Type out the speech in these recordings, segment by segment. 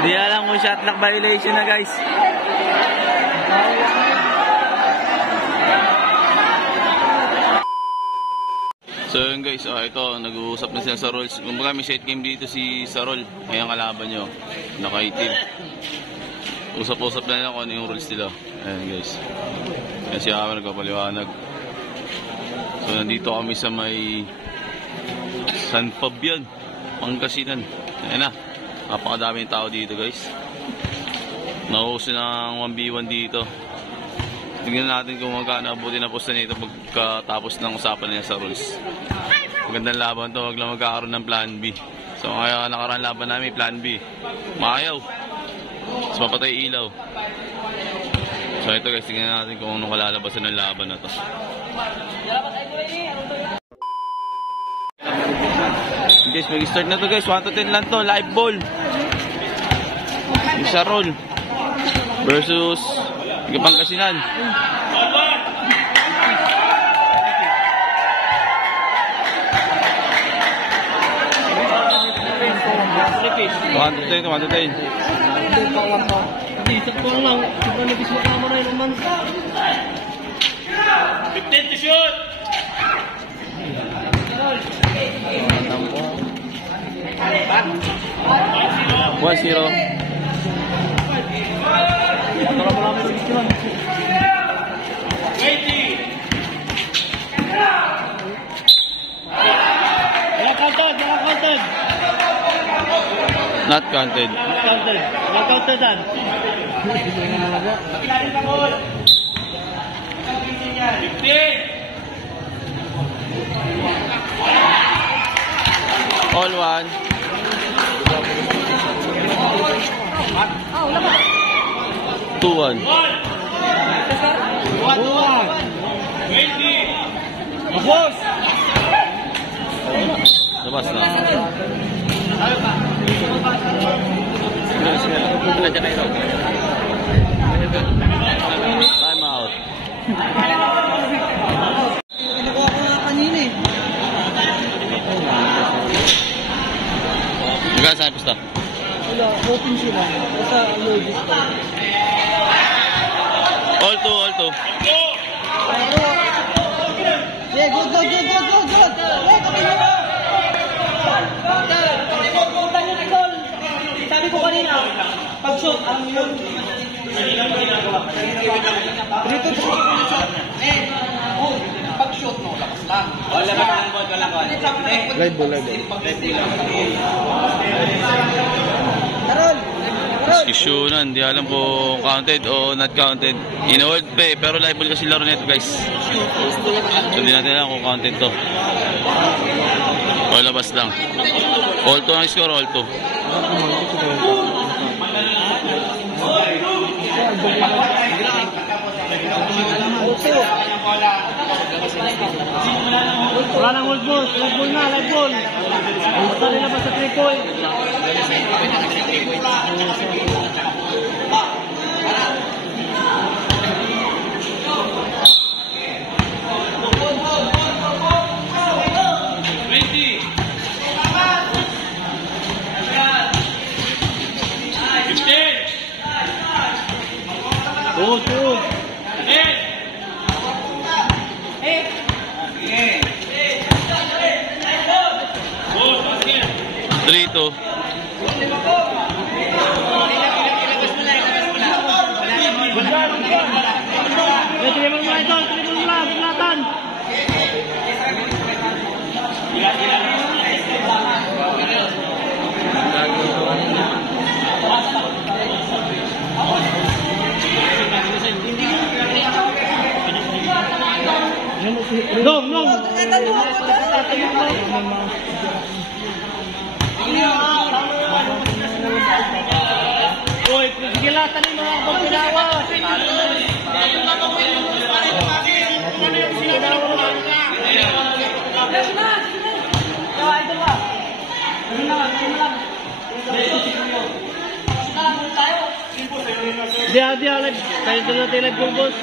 Di alam kung shot clock violation na, guys. So yun guys, ito, nag-uusap na sila sa rules. Kumbaga may set game dito si Sarol. Ayan kalaban nyo, nakaitin. Usap-usap na nila kung ano yung rules nila. Ayan guys. Ayan si Amer nagpapaliwanag. So nandito kami sa may San Fabian, Pangasinan. Ayan na, napakadaming tao dito guys. Nauuso ng 1v1 dito. Tingnan natin kung magkano abuti na posta nito pagkatapos ng usapan niya sa rules. Magandang laban to, wag lang magkakaroon ng plan B. So kaya nakaraan laban namin, plan B. Maayaw. Mas mapatay ilaw. So ito guys, tingnan natin kung anong kalalabasan ng laban na to. Guys, mag-start na to guys. 1 to 10 lang to, live ball. Sarol versus Pangasinan. One to 10, 1 to 10. Isip ko lang, sobrang nabis makama na yun naman. 15 to shoot! 1-0. Not counted. Not counted dan. All one. 2-1. 20. Boss. Labas na. Time out. Kinukuha ko nga kanina eh. Magkano sa pista? Wala, open sila. Basta allergic pa. All two. Yeah, good. Sabi ko kanina, pag-shoot, alam mo yun. Pag-shoot mo, lakas lang. Live ball. Diskusyonan, di alam kung counted o not counted. In-hold pa eh, pero live ball kasi laro nito guys. So di natin alam kung counted to. O labas lang. All 2 ang score, all 2. Wala nang hold ball. Live ball na, live ball. Basta nila pa sa 3 point. Two. 3-2. Tribal mo ito, tribal mo lang, Zlatan. Hindi Dong, dong. Uy, sige lang, tanin mga akong pinawa. Dia, live. Tayo doon natin live kong boss.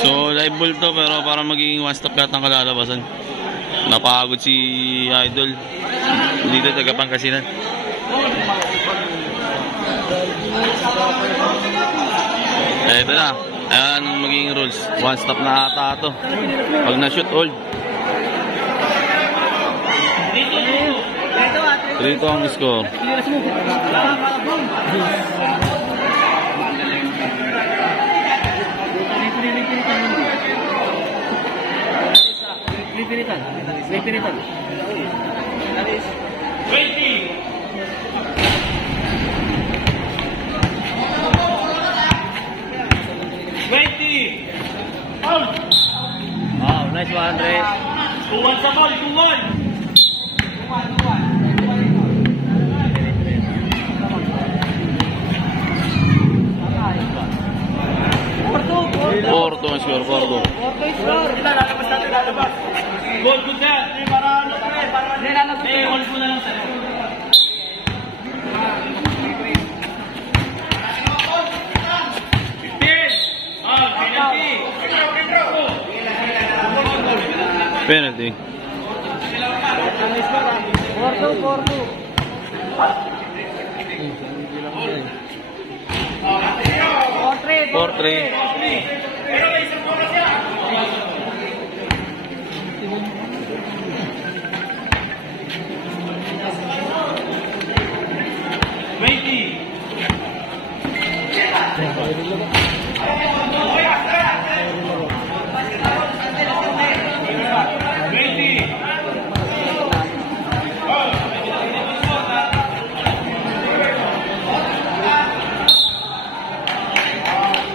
So live ball to pero para magiging one stop yata ang kalalabasan. Napagod si Idol. Dito taga Pangasinan. Ito na. Ayan ang magiging rules. One stop na ata ito. Pag na-shoot, hold. 3-2 ang score. Pinitan. 20. Wow, nice one, Andre. 2-1 sa ball, 2-1. Porto ang score, Porto. Lalabas natin, lalabas. Goal, good na. Para ano pa rin, para lalabas. Hold mo na lang sa'yo. Penalty. Porto. 4-3.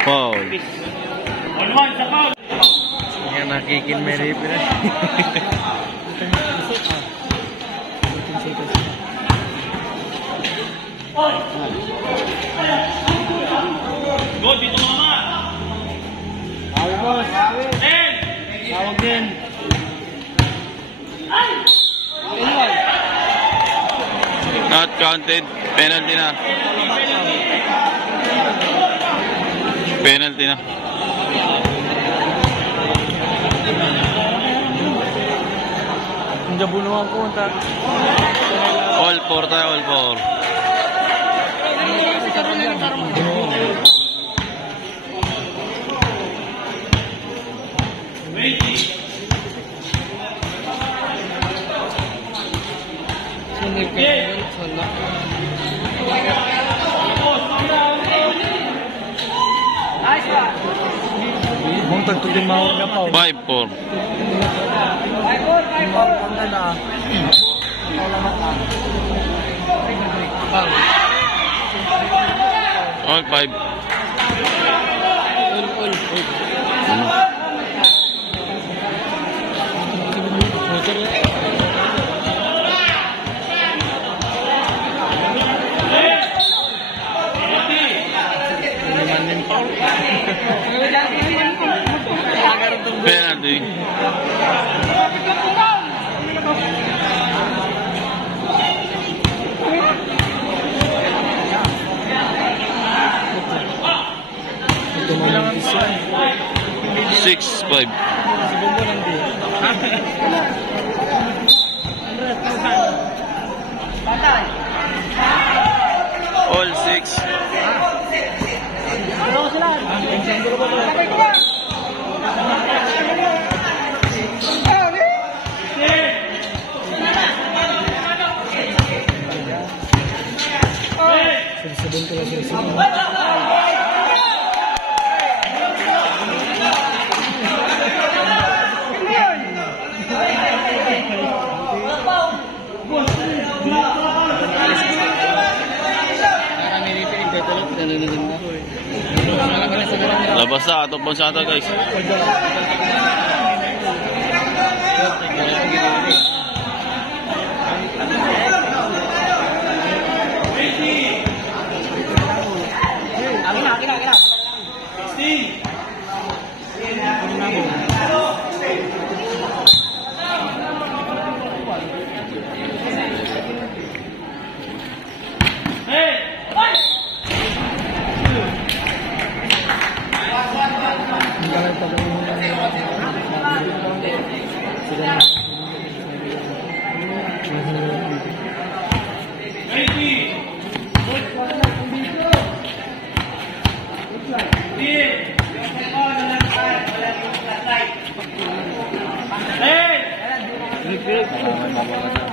Foul. Yan nakikin may ripe na. Go, dito mama! Awag boss. Awag din. Not counted. Penalty na. Penalty na. Hindi bunuhan ko. All 4 tayo, all 4. Mong tagtulong mahal na pa. 5-4. All 5. Penalty. Six, 5. All 6. Basta, top bang shot guys.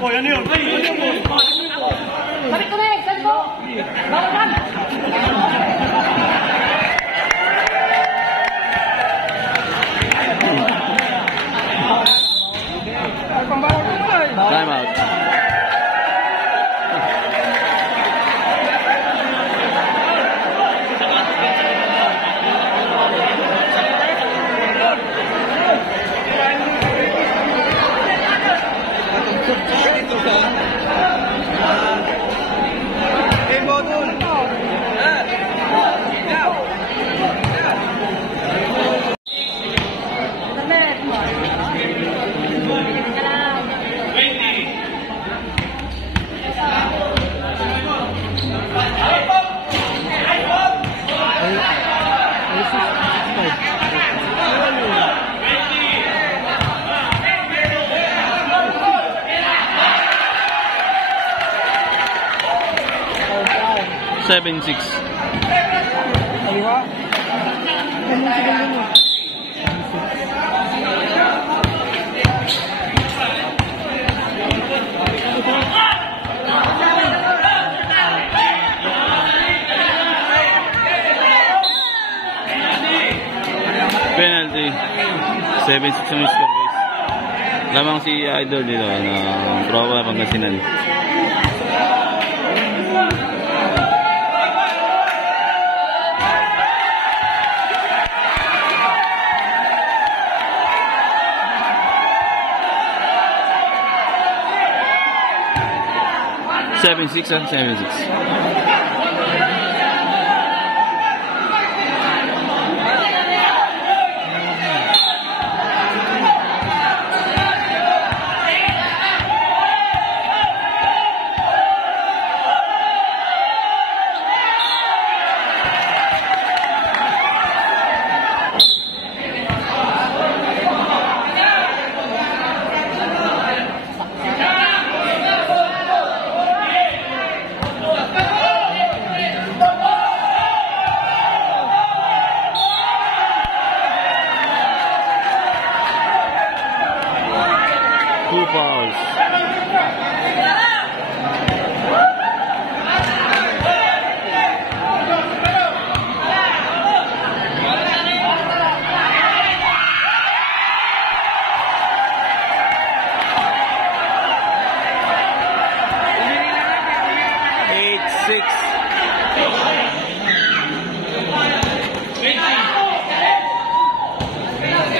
Oh, yan yun. Balik kami! Saan po? Bawal Time out. Seven six. Penalty. 7-6 ang score guys. Lamang si Idol dito ng Proa Pangasinan. Seven six. 2 fouls.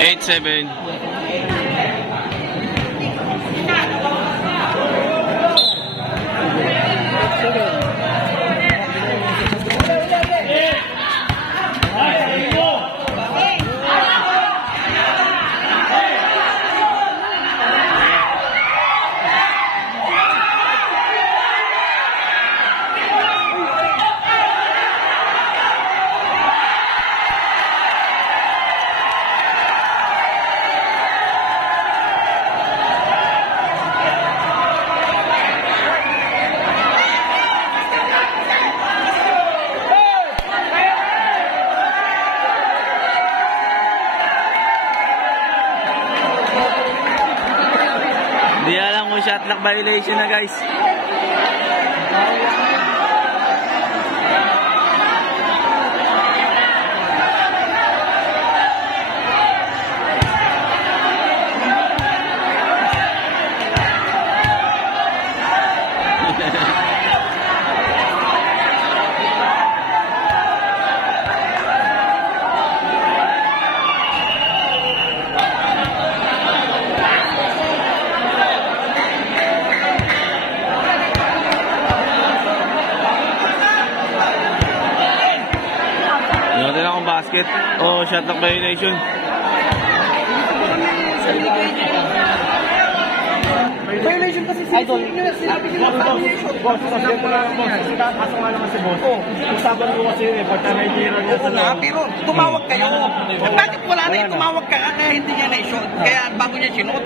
Eight seven. Di alam kung shot clock violation na guys. natin lang kung basket o shot clock violation. Violation kasi Idol. sinabi nila violation. Boss, kasi po lang boss. Kaso nga naman si boss. Usapan mo kasi yun eh. Pagka Nigeria niya sa loob. Pero tumawag kayo. Bakit wala na yung tumawag ka kaya hindi niya na-shot? Kaya bago niya sinot.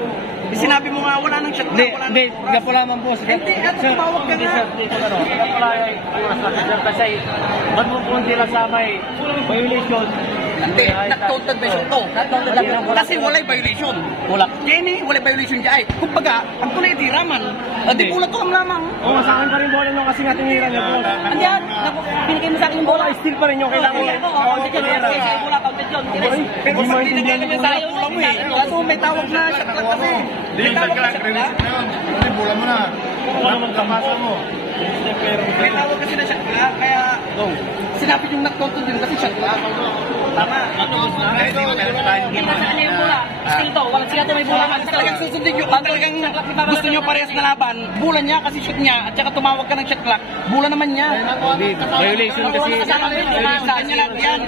Sinabi mo nga wala nang shot na. Hindi. Hindi po naman boss. Hindi, at tumawag ka nga. Kaya pala yung oras natin sir. Kasi ba't mo po sila sa may violation? Hindi, not-counted ba ito? Kasi walay violation. Wala. Jenny, walay violation dyan. Kumbaga, ang tunay di raman. Di bulat ko lang lamang. Oo, sa akin pa rin bola nyo kasi nga tinira niya boss. Andiyan, binigay mo sa akin yung bola. Still pa rin yung kailangan. Oo, wala counted yun. Pero Hindi mo pag binigay intindihan naman yung sa akin, kulang mo eh. Kaso may tawag na shot clock kasi. May tawag na shot clock. Bola mo na. Wala naman kamasa mo. May tawag kasi na shot clock, kaya sinabi yung not-counted din kasi shot clock. Tama. Kita sa kanya yung bola. Still to, walang siya may bola. Talagang susundin nyo. Kung talagang gusto nyo parehas na laban, bula niya kasi shoot niya at saka tumawag ka ng shot clock, bula naman niya. Violation kasi. Saan niya lang yan.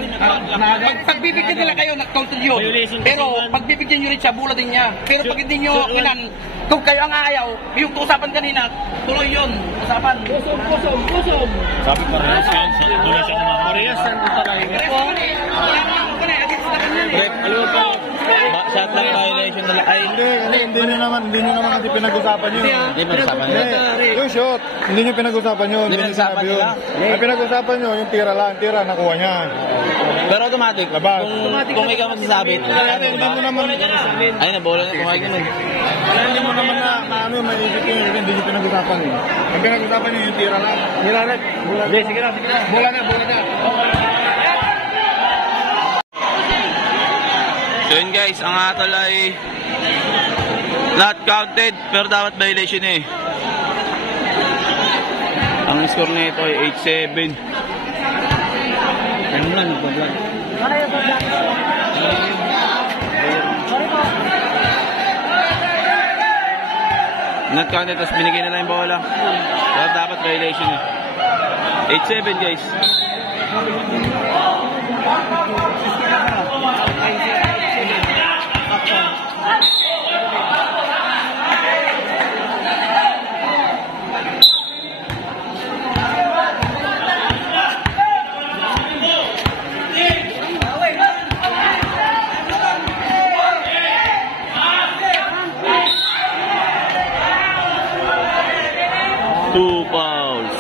Pagbibigyan nila kayo, not-counted yun. Pero pagbibigyan nyo rin siya, bula din niya. Pero pag hindi nyo kinan, kung kayo ang aayaw, yung usapan kanina, tuloy yun. Usapan. Kusog. Sabi ko rin yan. Wala siya kumakain. Parehas yan Shot clock violation na ay. Hindi nyo naman kasi pinag-usapan yun. Hindi pinag-usapan yun. Yung shot, hindi nyo pinag-usapan yun. Hindi pinag-usapan sinabi yun. nila? Ang pinag-usapan nyo, yung tira lang. Tira, nakuha niya. Pero automatic. Labas. Kung ikaw magsasabit. Hindi mo naman, Ay, nabola na kumain ka nun. hindi mo naman na ano, maisip yun. Hindi nyo pinag-usapan yun. Ang pinag-usapan nyo, yung tira lang. Sige na. Bola na. So yun guys, ang atol ay not counted pero dapat violation eh. Ang score nito ay 8-7. Ano na nagpa-vlog? Not counted tapos binigay na lang yung bola. Pero dapat violation eh. 8-7 guys. Two fouls.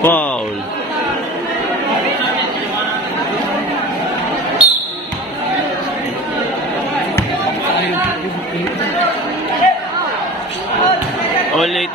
Foul. All late.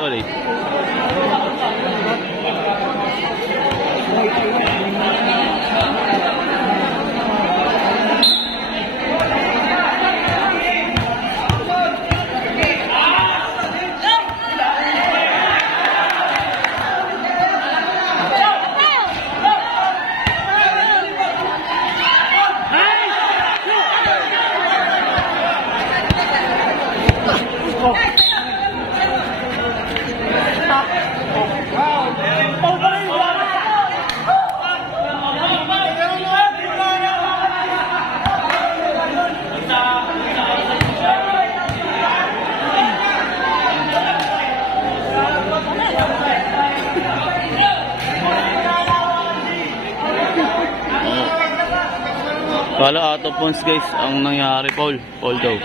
Kala out of bounds guys ang nangyari, Paul daw.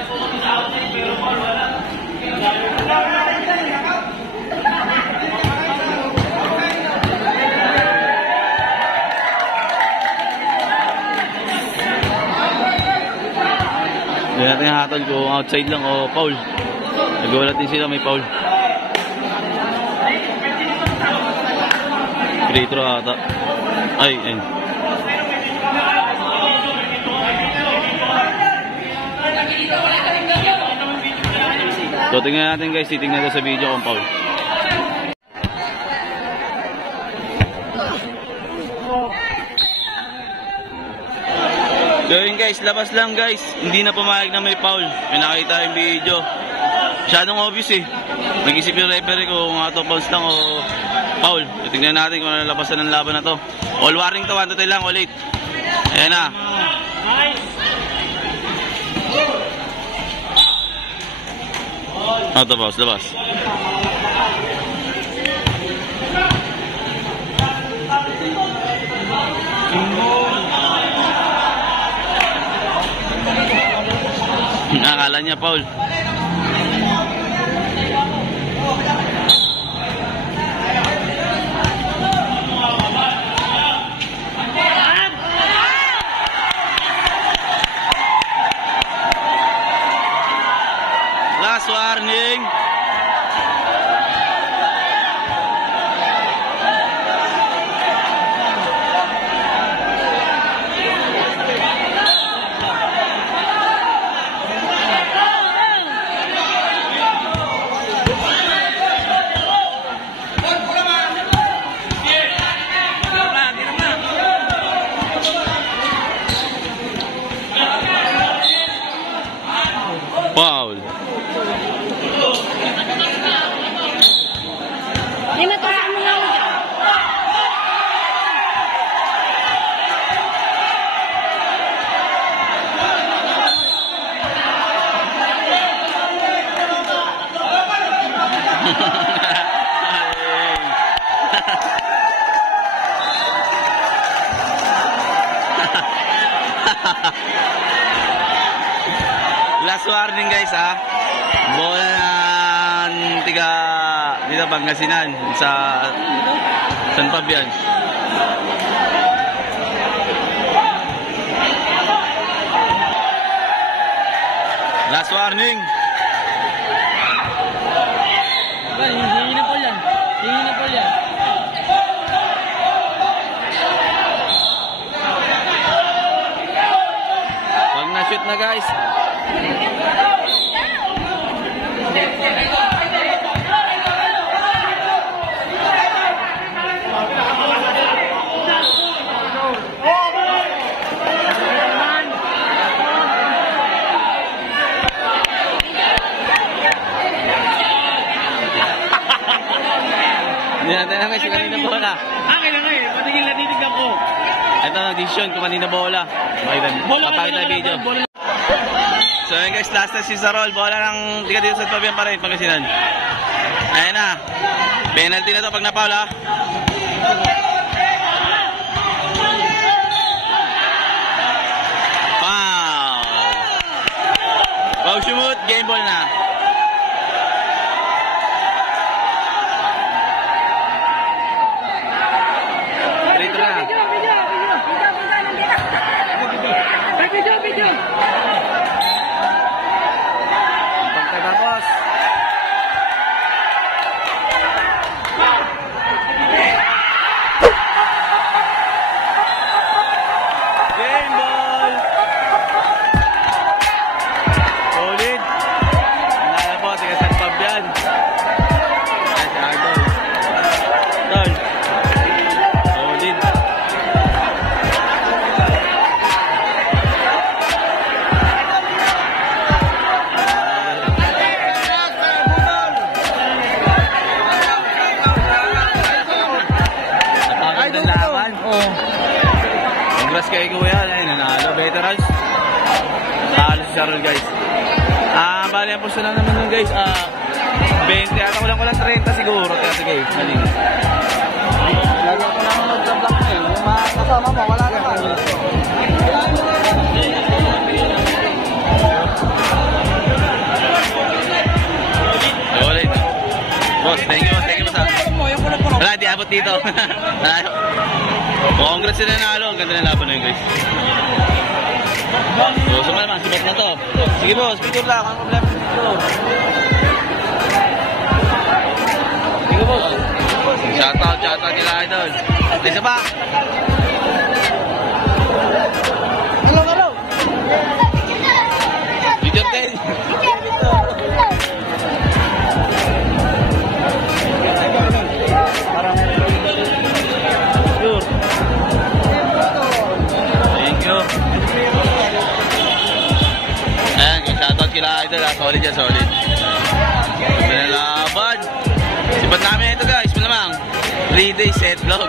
Hindi natin hatol kung outside lang o foul. Nagulat din sila may foul. Free throw ata. Ay, ayun. So, tingnan natin guys. Titingnan natin sa video kung foul. So yun guys, labas lang guys. Hindi na pumayag na may foul. May nakita yung video. Masyadong obvious eh. Nag-isip yung referee kung auto bounce lang o foul. So, tingnan natin kung ano labasan ng laban na to. All warning to, 1-2 lang, all 8. Ayan na. Auto bounce, labas. Nakakala niya foul. Last warning. Foul. Hinatusan mo nga ako dyan. Last warning guys ha. Bola ng tiga dito Pangasinan sa San Fabian. Last warning. Hihingi na po yan. Hihingi na po yan. Wag na shoot na guys. Hindi natin namin si kanina bola. Akin na nga eh, patigil na titignan ko. Ito ang decision kung kanina bola. Papakita yung video. So yun guys, last na si Sarol. Bola ng tiga dito sa Fabian pa rin, Pangasinan. Ayan na. Penalty na to pag na-foul ha. Foul. Foul shoot, game ball na. Rito na. Video. Pagkatapos. Game ball. Solid. Nala po, tiga San Fabian. Idol. Solid. Napakagandang laban. Congrats kay Kuya. Ay, nanalo. Veterans. Nanalo si Sarol guys. Bali ang puso lang naman nun guys. 20. Ata ko lang 30 siguro. Kaya sige. Malinis. Lagi ako naman mag-vlog niya. Yung mga kasama mo, wala na pa. Ulit. Boss, thank you sa... Wala, di abot dito. Congrats sila nanalo. Ang ganda ng laban na yun guys. So, sumaman. Sibat na to. Sige boss, picture lang. Ang problema dito. Sige boss. Shoutout nila idol. Isa pa. 3 days set vlog.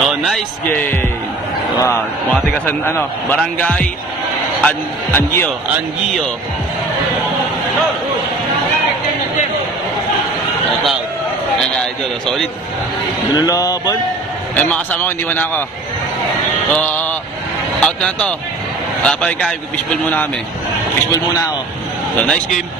Oh, nice game. Wow, mga tigasan, ano, Barangay Angio. Shout out. Ayan nga, idol, oh, solid. Binulaban. Eh, mga kasama ko, hindi man ako. So, out na to. Wala pa rin kayo, fishball muna kami. Fishball muna ako. So, nice game.